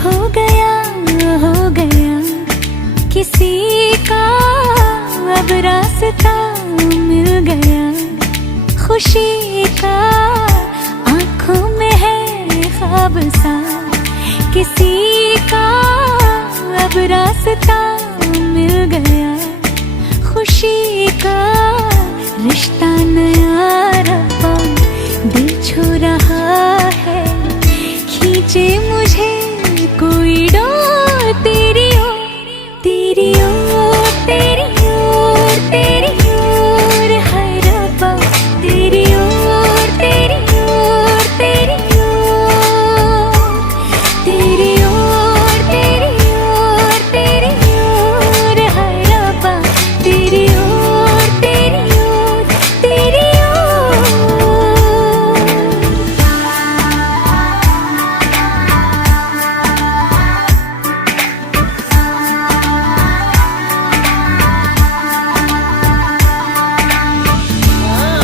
खो गया हो गया किसी का अब रास्ता मिल गया, खुशी का आंखों में है ख्वाब सा, किसी का अब रास्ता मिल गया, खुशी का रिश्ता नया रब्बा दिल छू रहा है, खींचे मुझे कोई